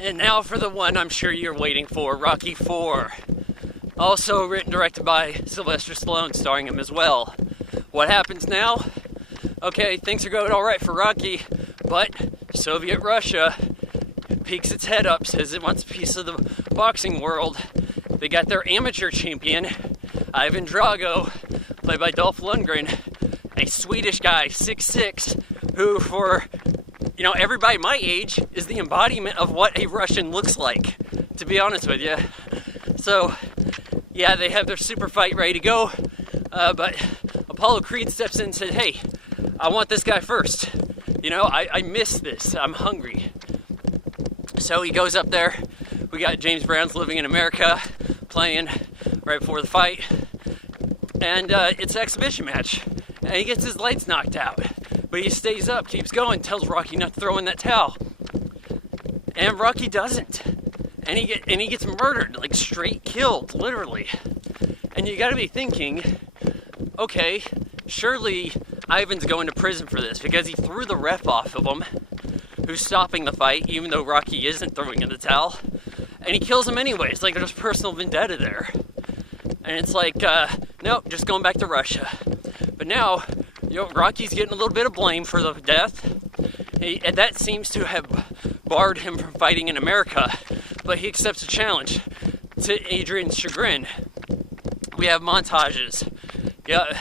And now for the one I'm sure you're waiting for, Rocky IV. Also written and directed by Sylvester Stallone, starring him as well. What happens now? Okay, things are going alright for Rocky, but Soviet Russia peeks its head up, says it wants a piece of the boxing world. They got their amateur champion, Ivan Drago, played by Dolph Lundgren, a Swedish guy, 6'6", who for, everybody my age is the embodiment of what a Russian looks like, to be honest with you. So, yeah, they have their super fight ready to go, but Apollo Creed steps in and said, hey, I want this guy first. I miss this. I'm hungry. So he goes up there. We got James Brown's Living in America playing right before the fight. And it's an exhibition match. And he gets his lights knocked out. But he stays up, keeps going, tells Rocky not to throw in that towel. And Rocky doesn't. And he gets murdered, like straight killed, literally. And you gotta be thinking, okay, surely Ivan's going to prison for this because he threw the ref off of him, who's stopping the fight, even though Rocky isn't throwing in the towel. And he kills him anyways, like there's personal vendetta there. And it's like, nope, just going back to Russia. But now, Rocky's getting a little bit of blame for the death. And that seems to have barred him from fighting in America. But he accepts a challenge to Adrian's chagrin. We have montages. Yeah,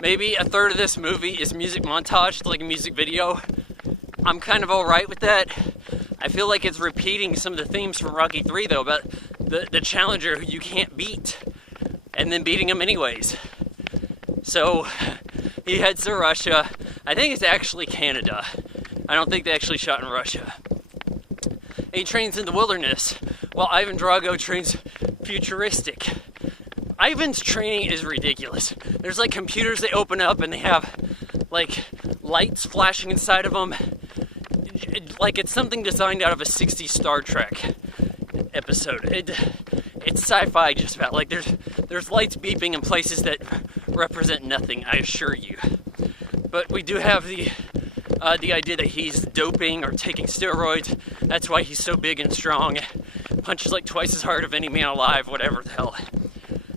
maybe a third of this movie is music montage, like a music video. I'm kind of alright with that. I feel like it's repeating some of the themes from Rocky 3, though, about the challenger who you can't beat, and then beating him anyways. So, he heads to Russia. I think it's actually Canada. I don't think they actually shot in Russia. And he trains in the wilderness, while Ivan Drago trains futuristic. Ivan's training is ridiculous. There's like computers they open up and they have like lights flashing inside of them. Like it's something designed out of a 60s Star Trek episode. It's sci-fi just about. Like there's lights beeping in places that represent nothing, I assure you. But we do have the idea that he's doping or taking steroids. That's why he's so big and strong. Punches like twice as hard of any man alive, whatever the hell.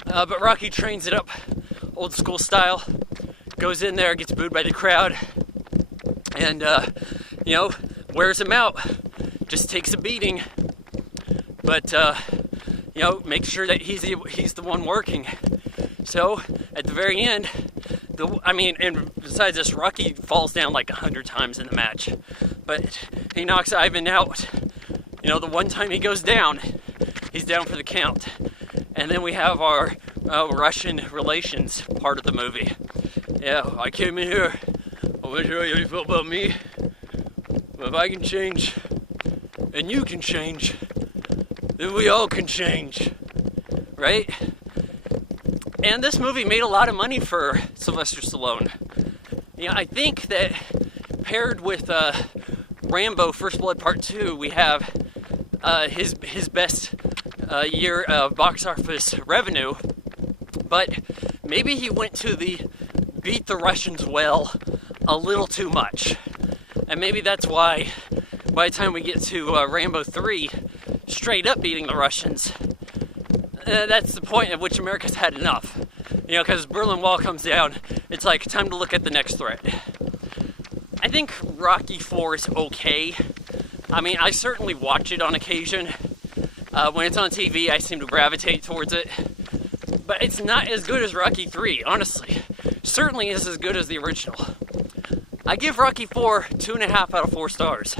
But Rocky trains it up old school style. Goes in there, gets booed by the crowd. And, wears him out. Just takes a beating. But, makes sure that he's the one working. So, at the very end, and besides this, Rocky falls down like 100 times in the match. But he knocks Ivan out. The one time he goes down, he's down for the count. And then we have our Russian relations part of the movie. Yeah, I came in here. I want to know how you feel about me. But if I can change, and you can change, then we all can change. Right? And this movie made a lot of money for Sylvester Stallone. I think that paired with Rambo First Blood Part 2, we have his best year of box office revenue. But maybe he went to the beat the Russians well a little too much. And maybe that's why by the time we get to Rambo 3, straight up beating the Russians, that's the point at which America's had enough. Because Berlin Wall comes down, it's like time to look at the next threat. I think Rocky IV is okay. I certainly watch it on occasion. When it's on TV, I seem to gravitate towards it. But it's not as good as Rocky III, honestly. Certainly is as good as the original. I give Rocky IV 2.5 out of 4 stars.